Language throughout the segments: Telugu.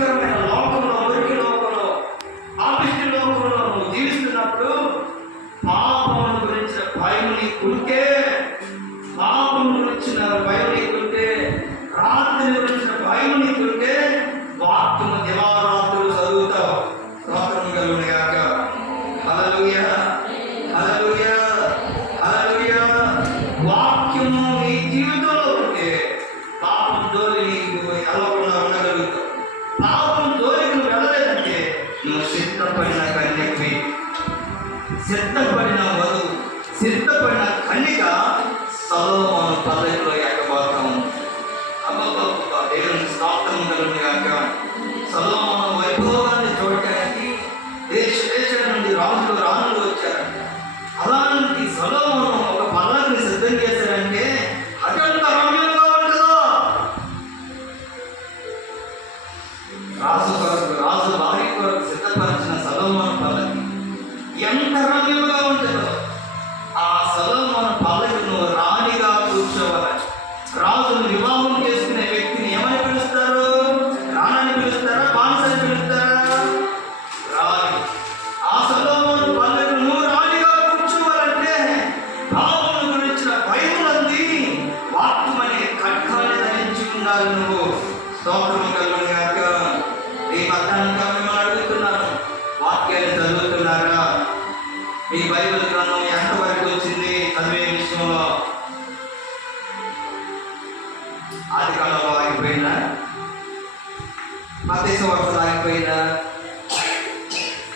భయంకరమైన లోకంలో, మురికి లోకంలో, పాపిష్టి లోకంలో నువ్వు జీవిస్తున్నప్పుడు పాపం గురించిన భయం నీకుంటే, పాపం గురించిన భయం నీకుంటే, రాత్రి గురించిన భయం నీకుంటే వాక్యము దివారాత్రులు చదువుతావు. స్తోత్రం కలుగును గాక. హల్లెలూయా, హల్లెలూయా, హల్లెలూయా. వాక్యము నీ జీవితంలో ఉంటే పాపం జోలి నీకు వెళ్ళకుండా ఉండగలుగుతావు. పాపం జోలికి నువ్వు వెళ్ళలేదంటే నువ్వు సిద్ధపడిన కన్యకి, సిద్ధపడిన వధువు, సిద్ధపడిన కన్యక సొలొమోను పల్లకిలో ఎక్కబోతాము. అబ్బబ్బబ్బ, దేవుని స్తోత్రం కలుగును గాక. సొలొమోను వైభవాన్ని చూడటానికి దేశ దేశాల నుండి రాజులు రాణులు వచ్చారంట. అలాంటి సొలొమోను ఒక పల్లకిని సిద్ధం చేశారంటే అత్యంత రమ్యంగా ఉంటుందో. రాజు భార్య కొరకు సిద్ధపరిచిన సొలొమోను పల్లకి ఎంత రమ్యంగా ఉంటుందో. ఆ సొలొమోను పల్లకి నువ్వు రాణిగా కూర్చోవాలని. రాజును వివాహం చేసుకునే వ్యక్తిని ఏమని పిలుస్తారు? రాణని పిలుస్తారా, బానిసని పిలుస్తారా? రాణి. ఆ సొలొమోను పల్లకి నువ్వు రాణిగా కూర్చోవాలంటే పాపం గురించిన భయములంది వాక్యమనే ఖడ్గాన్ని ధరించి ఉండాలి నువ్వు. స్తోత్రం కలుగును గాక. ఈ మధ్యాహ్నంగా మిమ్మల్ని అడుగుతున్నాను, వాక్యాన్ని చదువుతున్నారా? మీ బైబిల్ గ్రంథం ఎంతవరకు వచ్చింది చదివే విషయంలో? ఆది కాలంలో ఆగిపోయినా, మత్తయి సువార్తలో ఆగిపోయినా,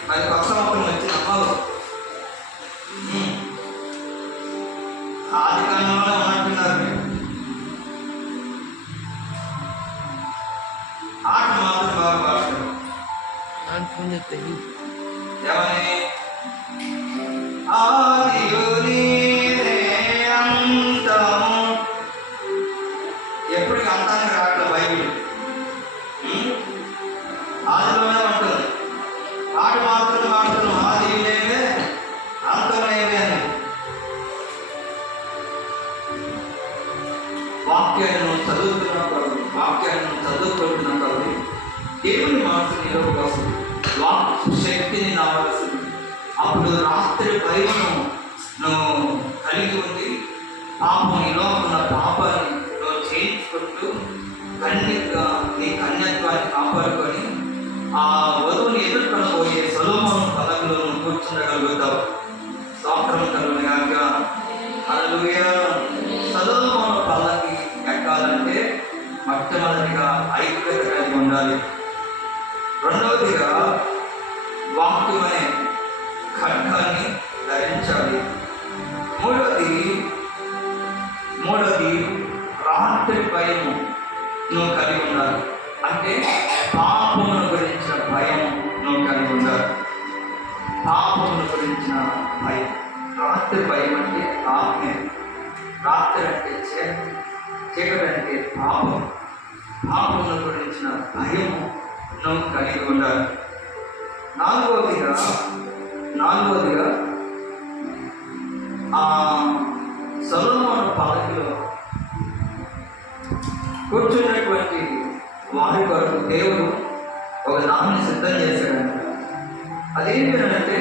మరి కొత్త సంవత్సరం వచ్చినప్పుడు ఆది కాలంలో ఉన్నట్టున్నారు మీరు. ఆట మాత్రం బాగా పాడతారు. ఏమని? ఆదియు నీవే అంతము. ఎప్పటికీ అంతానికి రావట్లే బైబిల్. ఆదిలోనే ఉంటుంది. ఆట మాత్రం మాట్లాడుతున్నాం, ఆదియు నీవే అంతమేవే అని. వాక్యాన్ని చదువుతున్నప్పుడు, వాక్యాన్ని చదువుకుంటున్నప్పుడు దేవుని మనసు నిలవ కోసం వాక్ శక్తిని రావాల్సింది. అప్పుడు రాత్రి భయమును నువ్వు కలిగి ఉంది. పాపం ఇలా ఉన్న పాపాన్ని నువ్వు చేయించుకుంటూ కన్యగా నీ కన్యత్వాన్ని కాపాడుకొని ఆ వధువుని ఎదుర్కొనబోయే సొలొమోను పల్లకిలో నువ్వు కూర్చుండగలుగుతావు. స్తోత్రం కలుగును గాక. హల్లెలూయా. సొలొమోను పల్లకి ఎక్కాలంటే మొట్టమొదటిగా ఐక్యత కలిగి ఉండాలి. రెండవదిగా వాక్యమనే ఖడ్గాన్ని ధరించాలి. మూడవది రాత్రి భయము నువ్వు కలిగి ఉండాలి. అంటే పాపమును గురించిన భయం నువ్వు కలిగి ఉండాలి. పాపమును గురించిన భయం. రాత్రి భయం అంటే ఆత్మే. రాత్రి అంటే చీకటి అంటే పాపం. పాపమును గురించిన భయము నువ్వు కలిగి ఉండాలి. నాలుగవదిగా ఆ సొలొమోను పల్లకిలో కూర్చున్నటువంటి వారి కొరకు దేవుడు ఒక దాన్ని సిద్ధం చేశాడంట. అదేంటంటే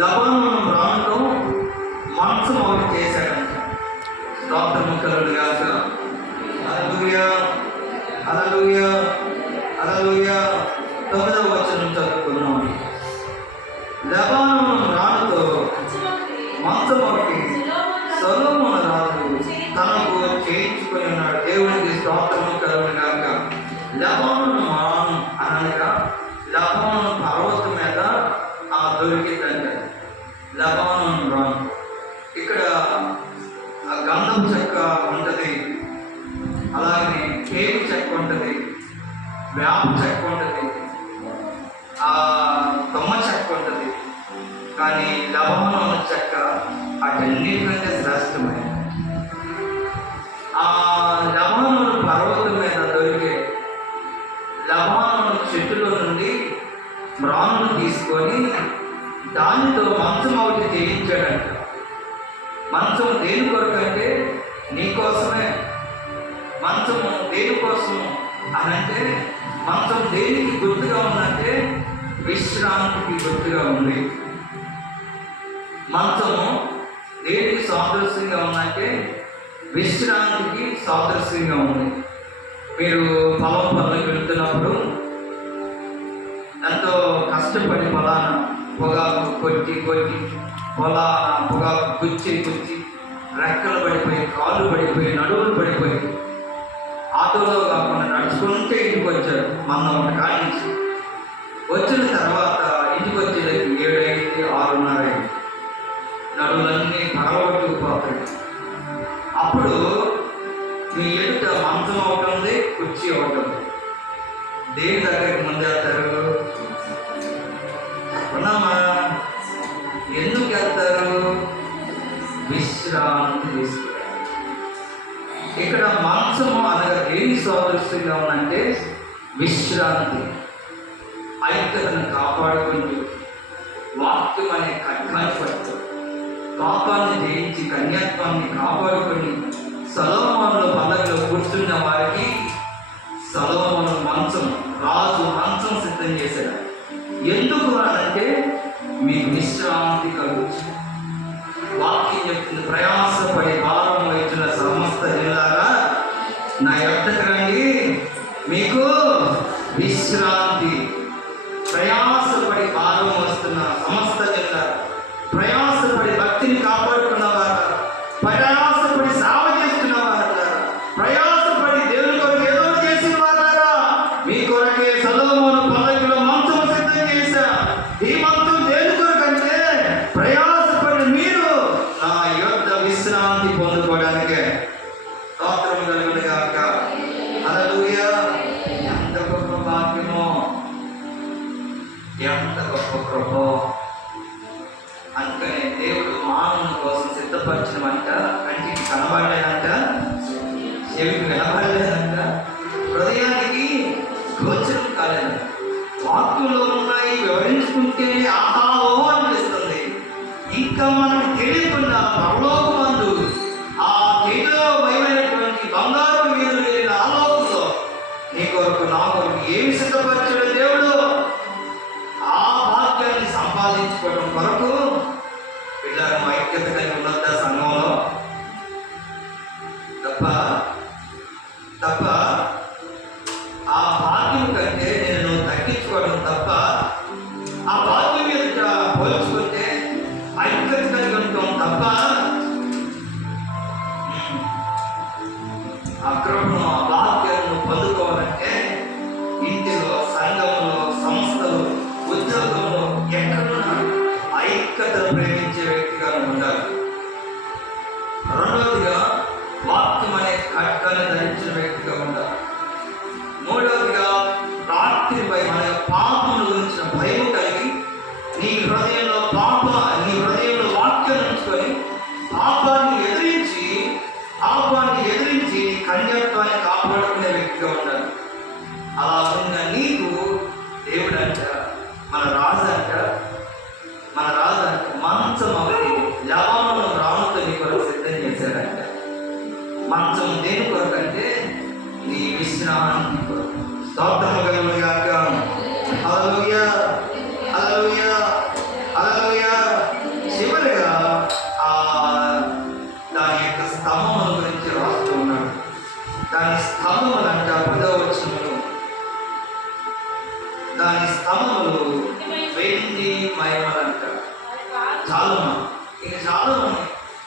లెబానోను రాణితో మంచం ఒకటి చేశాడంట. స్తోత్రం కలుగును గాక. హల్లెలూయా, హల్లెలూయా, హల్లెలూయా. 9వ వచనం చదువుకున్నాం. లెబానోను రాణితో మంచం ఒకటి సొలొమోను రాజు తనకు చేయించుకొని ఉన్నాడు. దేవునికి స్తోత్రం కలుగును గాక. లెబానోను అనగా లెబానోను పర్వతం మీద దొరికిందంట లెబానోను రాణి. ఇక్కడ గంధం చెక్క ఉంటుంది, అలాగే కేకు చెక్క ఉంటుంది, వేప చెక్క ఉంటుంది, కొమ్మ చెక్క ఉంటుంది. కానీ లెబానోను చెక్క అటన్నిటికంటే శ్రేష్టమైనది. ఆ లెబానోను పర్వతం మీద దొరికే లెబానోను చెట్టులో నుండి మ్రాన్ను తీసుకొని దానితో మంచం ఒకటి చేయించాడంట. మంచం దేని కొరకు అంటే నీకోసమే. మంచము దేనికోసము? అని అంటే మంచం దేనికి గుర్తుగా ఉందంటే విశ్రాంతికి గుర్తుగా ఉంది. మంచము దేనికి సాదృశ్యంగా ఉందంటే విశ్రాంతికి సాదృశ్యంగా ఉంది. మీరు పొలం పనులకు వెళ్తున్నప్పుడు ఎంతో కష్టపడి పొగాకు కొట్టి పొగాకు గుచ్చి రెక్కలు పడిపోయి, కాళ్ళు పడిపోయి, నడువులు పడిపోయి ఆటోలో కాకుండా నడుచుకుంటే ఇంటికి వచ్చాడు. ఒకటి కాడి నుంచి వచ్చిన తర్వాత ఇంటికి వచ్చేసరికి 7 అయింది, 6:30 అయింది. నడువులన్నీ పగలగొట్టుకుపోతాయి. అప్పుడు మీ ఎదుట మంచం అవుతుంది, కుర్చీ అవుతుంది. దేని దగ్గరికి ముందేస్తారు? ఉన్నామా? ఎందుకు వెళ్తారు? విశ్రాంతి తీసుకుంటారు. ఇక్కడ మంచము అనగా దేని సాదృశ్యంగా ఉందంటే విశ్రాంతి. ఐక్యతను కాపాడుకుంటూ వాక్యం అనే ఖడ్గాన్ని పడుతూ పాపాన్ని జయించి కన్యాత్వాన్ని కాపాడుకొని సొలొమోను పల్లకిలో కూర్చున్న వారికి సొలొమోను రాజు మంచం సిద్ధం చేశాడు. ఎందుకు అనంటే మీకు విశ్రాంతి కలుగుతుంది. వాక్యం చెప్తుంది, ప్రయాసపడి భారం వహించిన సమస్త జనులారా నా యొద్దకు రండి, మీకు విశ్రాంతి. ప్రయాసపడి భారం వస్తున్న సమస్త జనులారా, ప్రయాసపడి భక్తిని కాపాడుకున్న వారు, ప్రయాసపడి సేవ చేస్తున్న వారు, ప్రయాసపడి దేవుని కొరకు ఏదో చేసిన వారా, మీ కొరకే సొలొమోను పల్లకిలో మంచం సిద్ధం చేశా. ఈ మంచం దేని కొరకంటే ప్రయాసపడి మీరు నా యొద్ద విశ్రాంతి పొందుకోవడానికే. స్తోత్రం కలుగును గాక. హల్లెలూయా. ఎంత గొప్ప భాగ్యమో, ఎంత గొప్ప కృపో. అందుకనే దేవుడు మానవుని కోసం సిద్ధపరచడమంట కంటికి కనబడలేదంట, చెవికి వినబడలేదంట, హృదయానికి గోచరం కాలేదంట. వాక్యంలో ఉన్నాయి, వివరించుకుంటే ఆహావో అనిపిస్తుంది. ఇంకా మనకు తెలియకుండా పరలోకమందు ఆ తేజోమయమైనటువంటి బంగారు మీద లేని ఆలోకంలో నీ కొరకు నా కొరకు ఏమి సిద్ధపరచాడు దేవుడు? ఆ భాగ్యాన్ని సంపాదించుకోవడం కొరకు పిల్లలు ఐక్యత కలిగి ఉన్నదా సంఘంలో? తప్ప ఆ భాగ్యం కంటే నేను తగ్గించుకోవడం తప్ప, ఆ భాగ్యం మీద పోల్చుకుంటే ఐక్యత కలిగి ఉంటాం తప్ప, అక్రమం ఆ భాగ్యాన్ని పొందుకోవాలంటే ఇంటిలో, సంఘంలో, సంస్థలో, ఉద్యోగంలో ఎక్కడున్నా ఐక్యతను ప్రేమించే వ్యక్తిగా ఉండాలి. రెండవదిగా వాక్యం అనే ఖడ్గాన్ని ధరించిన వ్యక్తిగా ఉండాలి. మూడవదిగా రాత్రి భయం అనే పాపమును గురించిన భయం కలిగి నీ హృదయంలో వాక్యం ఉంచుకొని పాపాన్ని ఎదిరించి కన్యత్వాన్ని కాపాడుకునే వ్యక్తిగా ఉండాలి. అలా ఉన్న నీకు దేవుడు అంట, మన రాజు అంట మంచం ఒకటి లవణం రాముతో నీ కొరకు సిద్ధం చేశాడంట. మంచం దేని కొరకు అంటే నీ విశ్రాంతి కొరకు. స్తోత్రము కలుగును గాక. హల్లెలూయా, హల్లెలూయా, హల్లెలూయా. చివరిగా దాని యొక్క స్తంభముల గురించి రాస్తూ ఉన్నాడు. దాని స్తంభములంట 10వ వచనములో, దాని స్తంభములు వెండి మయమలంట. చాలా మంది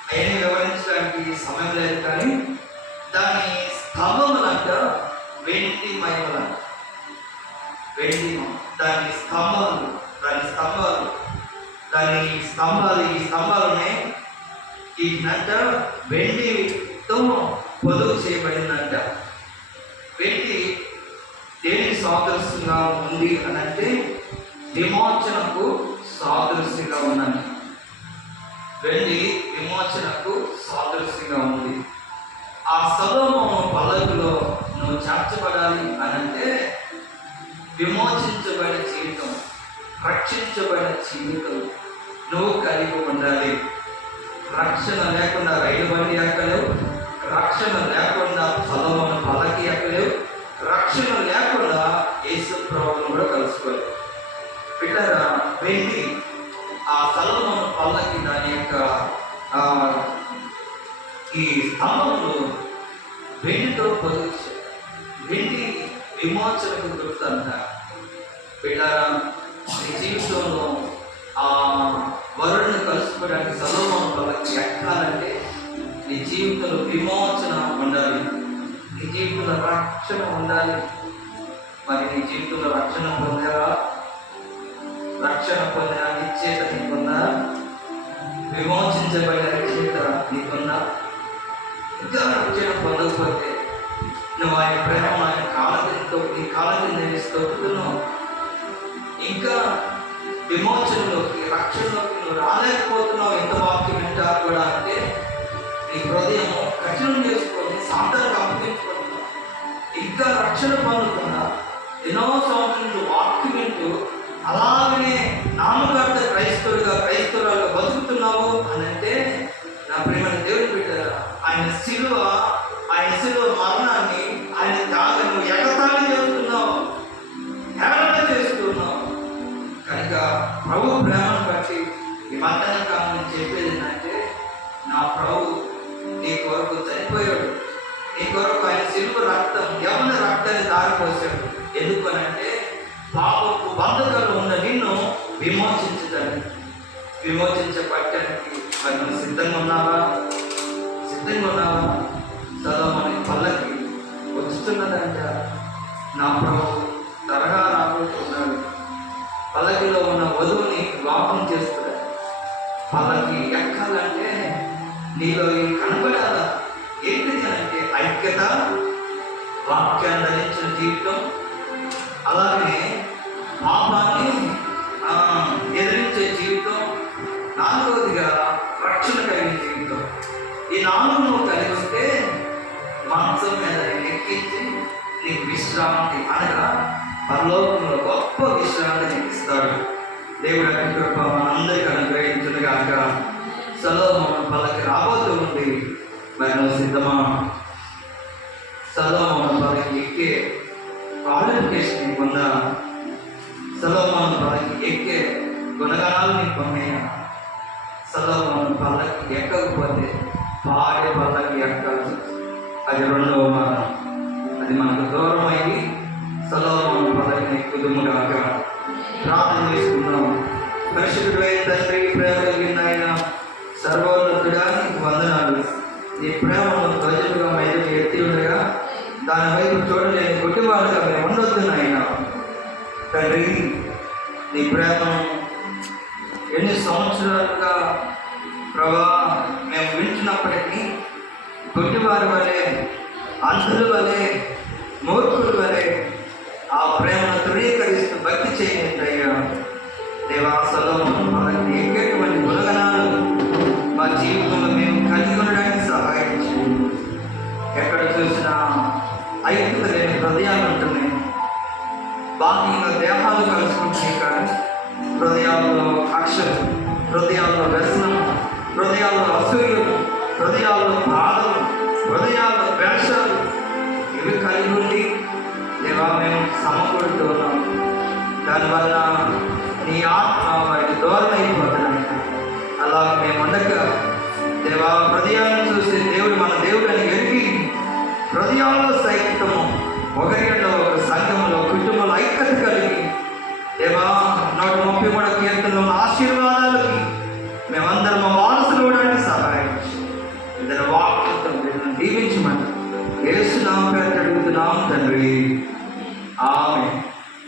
అవన్నీ వివరించడానికి సమయం లేదు, కానీ దాని స్తంభములంట వెండి మయమలంట. దాని స్తంభాలనే వీటినంట వెండితో పొదుపు చేయబడిందంట. వెండి దేని సాదృశ్యంగా ఉంది అని అంటే విమోచనకు సాదృశ్యంగా ఉందండి. వెండి విమోచనకు సాదృశ్యంగా ఉంది. ఆ సొలొమోను పల్లకిలో నువ్వు చేర్చబడాలి అని అంటే విమోచించబడిన జీవితం, రక్షించబడిన జీవితం నువ్వు కలిగి ఉండాలి. రక్షణ లేకుండా రైలు బండి ఎక్కలేవు, రక్షణ లేకుండా సొలొమోను పల్లకి ఎక్కలేవు, రక్షణ లేకుండా యేసు ప్రభువును కూడా కలుసుకోలేదు. బిడ్డరా, వెళ్ళి ఆ సొలొమోను పల్లకి దాని యొక్క ఈ స్తంభములు వెండితో పొదిగించారు. వెండి విమోచనకు గుర్తంట. బిడ్డరా, నీ జీవితంలో ఆ వరుణ్ణి కలుసుకోవడానికి సొలొమోను పల్లకి ఎక్కాలంటే నీ జీవితంలో విమోచన ఉండాలి, నీ జీవితంలో రక్షణ ఉండాలి. మరి నీ జీవితంలో రక్షణ పొందారా? రక్షణ పొందిన నిశ్చేత నీకుందా? విమోచించబడిన నిశ్చేత నీకుందా? ఇంకా రక్షణ పొందకపోతే నువ్వు ఆయన ప్రేమ, ఆయన కాలతో నీ కాల కింద వేస్తున్నావు. ఇంకా విమోచనలోకి, రక్షణలోకి నువ్వు రాలేకపోతున్నావు. ఎంత వాక్యం వింటారు కూడా అంటే నీ హృదయం కఠినం చేసుకొని సాంతానికి అప్పగించుకుంటున్నావు. ఇంకా రక్షణ పొందుతున్నా ఎన్నో సంవత్సరాలు వాక్యం వింటూ అలాగనే నామకార్థ క్రైస్తవులుగా బతుకుతున్నావు అని అంటే, నా ప్రేమని దేవుడు పెట్టారా, ఆయన శిలువ మరణాన్ని, ఆయన త్యాగం ఎగతాళి చేస్తున్నావు, హేళన చేస్తున్నావు. కనుక ప్రభు ప్రేమను బట్టి ఈ మధ్యాహ్న కాలం నేను చెప్పేది ఏంటంటే, నా ప్రభు నీ కొరకు చనిపోయాడు, నీ కొరకు ఆయన శిలువ రక్తం, యవన రక్తాన్ని దారిపోసాడు. ఎందుకనంటే పాపపు బంధకాలు ఉన్న నిన్ను విమోచించబట్టడానికి మరి నువ్వు సిద్ధంగా ఉన్నావా? సొలొమోను పల్లకి వస్తున్నదంట. నా ప్రభు త్వరగా రాబోతున్నాడు. పల్లకిలో ఉన్న వధువుని వివాహం చేస్తున్నాడు. పల్లకి ఎక్కాలంటే నీలో కనపడాలా? ఏంటిది అంటే ఐక్యత, వాక్యాన్ని ధరించిన జీవితం, అలాగే పాపాన్ని ఎదిరించే జీవితం, నాలుగవదిగా రక్షణ కలిగిన జీవితం. ఈ నాలుగు నువ్వు కలిగి ఉంటే మంచం మీద ఎక్కించి నీకు విశ్రాంతి, అనగా పరలోకంలో గొప్ప విశ్రాంతి నీకు ఇస్తాడు. దేవుడు అట్టి కృప మనందరికీ అనుగ్రహించును గాక. సొలొమోను పల్లకి రాబోతూ ఉంది. మరి నువ్వు సిద్ధమా? సొలొమోను పల్లకి ఎక్కే క్వాలిఫికేషన్ నీకుందా? సొలొమోను పల్లకి ఎక్కే గుణగణాలు నీకు ఉన్నాయా? సొలొమోను పల్లకి ఎక్కకపోతే పాడే పల్లకి ఎక్కాల్సి, అది రెండవ మానం. అది మనకు దూరం అయ్యి సొలొమోను పల్లకి ఎక్కుదుము గాక. ప్రార్థన చేసుకున్నాం. పరిశుద్ధుడు అయిన తండ్రి, ప్రేమ కలిగిన ఆయన, సర్వోన్నతుడా నీకు వందనాలు. నీ ప్రేమను ధ్వజలుగా మీద ఎత్తి ఉండగా దాని వైపు చూడలేని కుటుంబాలుగా మేము ఉండొద్దు నాయన. తండ్రి, నీ ప్రేమను ఎన్ని సంవత్సరాలుగా ప్రభా మేము వింటున్నప్పటికీ గుడ్డివారి వలె, అంధుల వలె, మూర్ఖుల వలె ఆ ప్రేమను ధృవీకరిస్తూ భక్తి చేయలేదు అయ్యా. దేవా, సొలొమోను మనకి ఎక్కేటువంటి గుణగణాలు మా జీవితంలో మేము కలిగి ఉండడానికి సహాయం చేయండి. ఎక్కడ చూసినా ఐక్యత లేని హృదయాలు ఉంటున్నాయి. బాహ్యంగా దేహాలు కలుసుకుంటున్నాయి, కానీ హృదయాల్లో కక్షలు, హృదయాల్లో వ్యసనం, హృదయాల్లో అసూయలు, హృదయాల్లో బాధలు, హృదయాల్లో ద్వేషాలు ఇవి కలిగి ఉండి దేవా మేము సమకూడుతూ ఉన్నాం. దానివల్ల నీ ఆత్మ వారికి దూరం అయిపోతున్నాయి. అలా మేము ఉండక దేవా, హృదయాన్ని చూసి దేవుడు మన దేవుడు అని ఎరిగి హృదయాల్లో సైతము ఒకరి